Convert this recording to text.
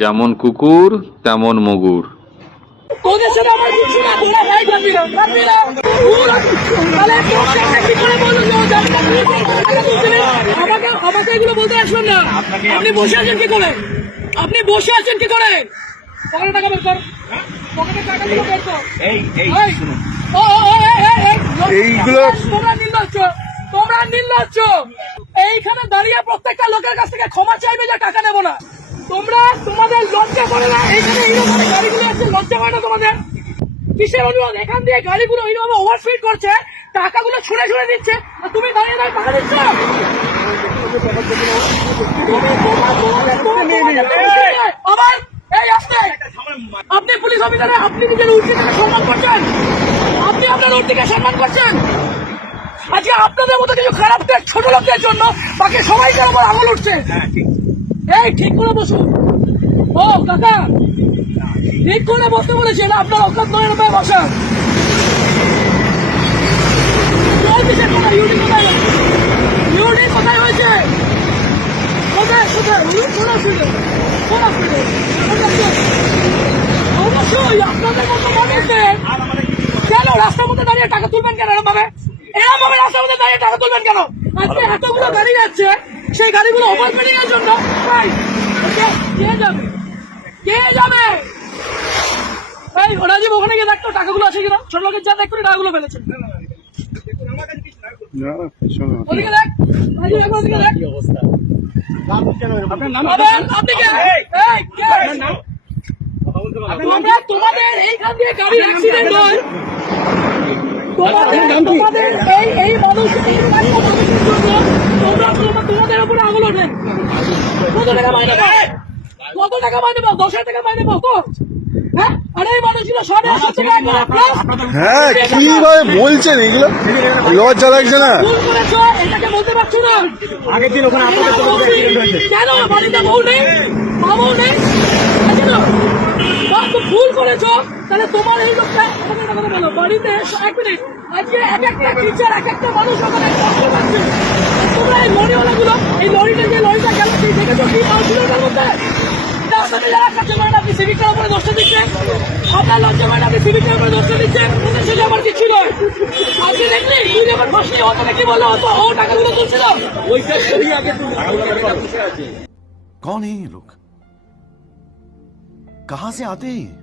যেমন কুকুর তেমন মুগুর? আমাকে আমাকে এগুলো বলতে আসবেন না আপনি বসে আছেন কি করে আপনি বসে আছেন কি করে পকেটে টাকা বের কর পকেটে টাকা বের কর এই এই এই, ও, ও, ও, এই, এই, এই, এইগুলো- তোমরা নির্লজ্জ তোমরা নির্লজ্জ এইখানে দাঁড়িয়ে প্রত্যেকটা লোকের কাছ থেকে ক্ষমা চাইবে যে টাকা নেব না। তোমরা তোমাদের লজ্জা করে না এইখানে এইরকম গাড়িগুলো আছে লজ্জা করে না তোমাদের? কিসের অনুরোধ? এখান দিয়ে গাড়িগুলো এইরকম ওভারস্পিড করছে টাকাগুলো ছুঁড়ে ছুঁড়ে দিচ্ছে আর তুমি দাঁড়িয়ে দাঁড়িয়ে টাকা দিচ্ছ? আবার এই আসতে। আপনি পুলিশ অফিসারে আপনি নিজের উচিতকে সম্মান করছেন? আপনি আপনার উর্দিকে সম্মান করছেন? আজকে আপনাদের মতো কিছু খারাপ ছোট লোকদের জন্য। বাকি সবাইকার উপর আঙুল উঠছে। এই ঠিক করে বসুন ও কাকা। ঠিক করে বসতে বলেছি এটা আপনার অকাত নয় রূপায় বসা ইউনি কোথায়? হয়েছে? কোথায় কোথায়? কোন অসুবিধা কোন অসুবিধা অবশ্যই আপনাদের মতো মানুষদের কেন রাস্তার মধ্যে দাঁড়িয়ে টাকা তুলবেন কেন এরকম ভাবে ভাবে দাঁড়িয়ে টাকা তুলবেন কেন? আজকে এতগুলো গাড়ি যাচ্ছে সেই গাড়িগুলো ওভারস্পিডিং এর জন্য ভাই, কে- যাবে? কে যাবে? ভাই রাজীব ওখানে গিয়ে দেখতো টাকাগুলো আছে কিনা? ছোট লোকের যা দেখতো টাকাগুলো ফেলেছে। তোমাদের এইখান দিয়ে গাড়ি অ্যাক্সিডেন্ট হয়। এই তোমাদের উপরে আঙুল ওঠে। কত টাকা মাইনে পাও? কত টাকা মাইনে পাও? দশ টাকা মাইনে পাও? তো হ্যাঁ? হ্যাঁ কীভাবে বলছেন এগুলো? লজ্জা লাগছে না। ভুল করেছ এটাকে বলতে পারছ না। আগের দিন ওখানে আপনাদের ভুল করেছো তাহলে তোমার এই লোকটা আমাকে একটা কথা বলো বাড়িতে এক মিনিট আজকে এক একটা টিচার এক একটা মানুষ ওখানে কষ্ট পাচ্ছে তোমরা এই লরিওয়ালা গুলো এই লরিটা যে লরিটা গেল সেই দেখেছো কি মাল ছিল ওটার মধ্যে এটা আপনাদের যারা কাছে মানে আপনি সিভিকটার উপরে দোষটা দিচ্ছেন আপনার লজ্জা মানে আপনি সিভিকটার উপরে দোষটা দিচ্ছেন ওদের সাথে আমার কিছু নয় আজকে দেখলি তুই যখন বসলি ও তোকে কি বললো তো ও টাকাগুলো তুলছিল ওইটা সরিয়ে আগে তুল कौन है ये लोग कहाँ से आते हैं?